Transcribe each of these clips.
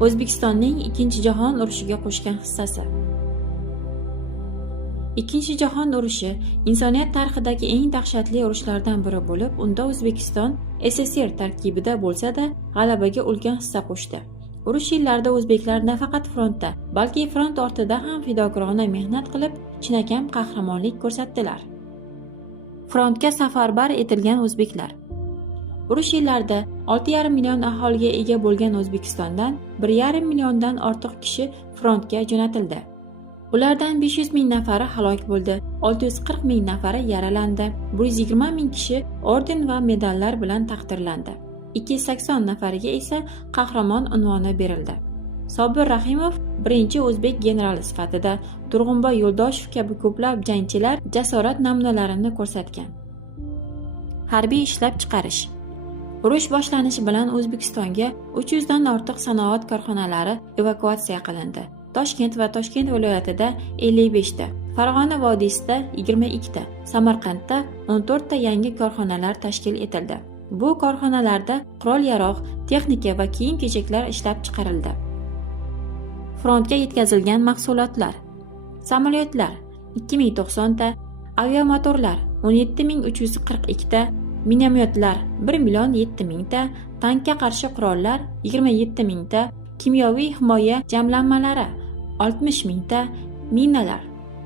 O'zbekistonning Ikkinchi jahon urushiga qo'shgan hissasi. Ikkinchi jahon urushi insoniyat tarixidagi eng dahshatli urushlardan biri bo'lib, unda O'zbekiston SSR tarkibida bo'lsa-da, g'alabaga ulkan hissa qo'shdi. Urush yillarida o'zbeklar nafaqat frontda, balki front ortida ham fidokorona mehnat qilib, chinakam qahramonlik ko'rsatdilar. Frontga safarbar etilgan o'zbeklar. Urush yillarida 6,5 million aholiga ega bo'lgan O'zbekistondan 1,5 milliondan ortiq kishi frontga jo'natildi. Ulardan 500 ming nafari halok bo'ldi, 640 ming nafari yaralandi, 120 ming kishi orden va medallar bilan taqdirlandi. 280 nafariga esa qahramon unvoni berildi. Sobir Rahimov birinchi o'zbek generali sifatida, Turg'unboy Yo'ldoshev kabi ko'plab jangchilar jasorat namunalarini ko'rsatgan. Harbiy ishlab chiqarish. Urush boshlanishi bilan O'zbekistonga 300 dan ortiq sanoat korxonalari evakuatsiya qilindi. Toshkent va Toshkent viloyatida 55 ta, Farg'ona vodiysida 22 ta, Samarqandda 14 ta yangi korxonalar tashkil etildi. Bu korxonalarda qurol-yarog', texnika va kiyim-kechaklar ishlab chiqarildi. Frontga yetkazilgan mahsulotlar: samolyotlar 2090 ta, aviamotorlar 17342 ta, minomyotlar 1,7 ta, tankga qarshi qurollar 27 ming ta, kimyoviy himoya jamlanmalari 60 ming ta, minalar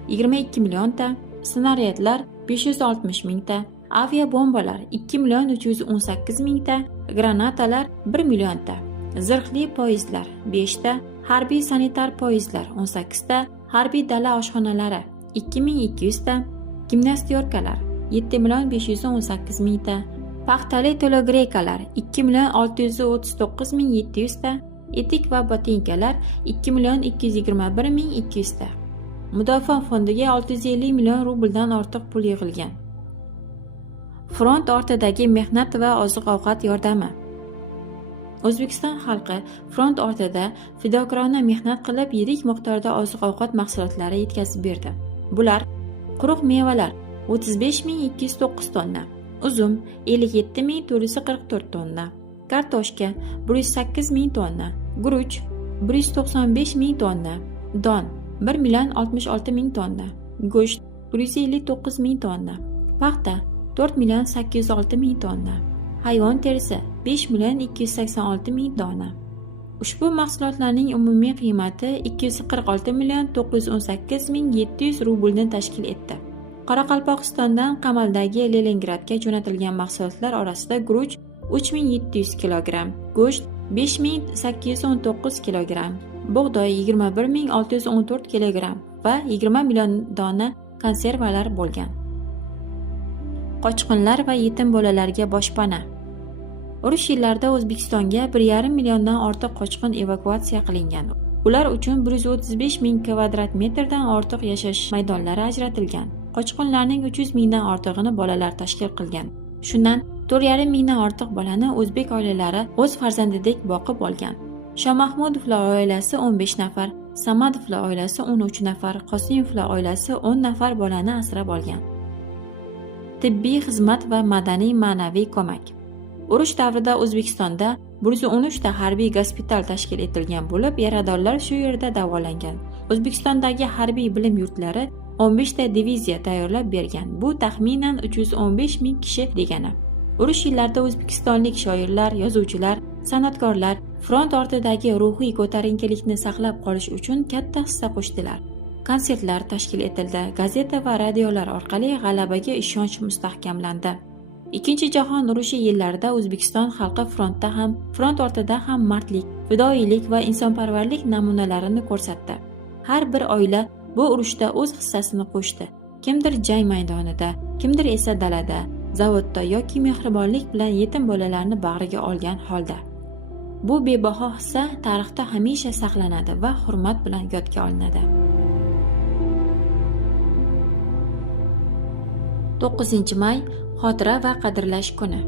22 million ta, snaryadlar 560 ming ta, avia bombalar 2,318 ming ta, granatalar 1 million ta, zirhli poyezdlar 5 ta, harbiy sanitar poyezdlar 18 ta, harbiy dala oshxonalari 2200 ta, gimnastyorkalar 7,518 ming ta, paxtali to'logreykalar 2,639,700 ta, etik va botinkalar 2,221,200 ta. Mudofaa fondiga 650 million rubldan ortiq pul yig'ilgan. Front ortidagi mehnat va oziq-ovqat yordami. O'zbekiston xalqi front ortida fidokorona mehnat qilib, yirik miqdorda oziq-ovqat mahsulotlari yetkazib berdi. Bular: quruq mevalar 35,209 tonna, uzum 57,444 tonna, kartoshka 108,000 tonna, guruch 195,000 tonna, don 1,66,000 tonna, go'sht 159,000 tonna, paxta 4,806,000 tonna, hayvon terisi 5,286,000 tonna. Ushbu mahsulotlarning umumiy qiymati 246,918,700 rublni tashkil etdi. Qoraqalpog'istondan qamaldagi Leningradga jo'natilgan mahsulotlar orasida guruch 3700 kg, go'sht 5819 kg, bug'doy 21614 kg va 20 million dona konservalar bo'lgan. Qochqinlar va yetim bolalarga boshpana. Urush yillarida O'zbekistonga 1,5 milliondan ortiq qochqin evakuatsiya qilingan. Ular uchun 135 ming kvadrat metrdan ortiq yashash maydonlari ajratilgan. Qochqinlarning 300 mingdan ortig'ini bolalar tashkil qilgan. Shundan 4,5 mingdan ortiq bolani o'zbek oilalari o'z farzandidek boqib olgan. Shomahmudovlar oilasi 15 nafar, Samadovlar oilasi 13 nafar, Qosimovlar oilasi 10 nafar bolani asrab olgan. Tibbiy xizmat va madaniy ma'naviy ko'mak. Urush davrida O'zbekistonda 113 ta harbiy gospital tashkil etilgan bo'lib, yaradorlar shu yerda davolangan. O'zbekistondagi harbiy bilim yurtlari 15 ta diviziya tayyorlab bergan. Bu taxminan 315 ming kishi degani. Urush yillarida o'zbekistonlik shoirlar, yozuvchilar, san'atkorlar front ortidagi ruhiy ko'tarinkilikni saqlab qolish uchun katta hissa qo'shdilar. Konsertlar tashkil etildi, gazeta va radiolar orqali g'alabaga ishonch mustahkamlandi. Ikkinchi jahon urushi yillarida O'zbekiston xalqi frontda ham, front ortida ham mardlik, fidoyilik va insonparvarlik namunalarini ko'rsatdi. Har bir oila bu urushda o'z hissasini qo'shdi. Kimdir jang maydonida, kimdir esa dalada, zavodda yoki mehribonlik bilan yetim bolalarni bag'riga olgan holda. Bu bebaho hissa tarixda hamisha saqlanadi va hurmat bilan yodga olinadi. 9 may xotira va qadrlash kuni.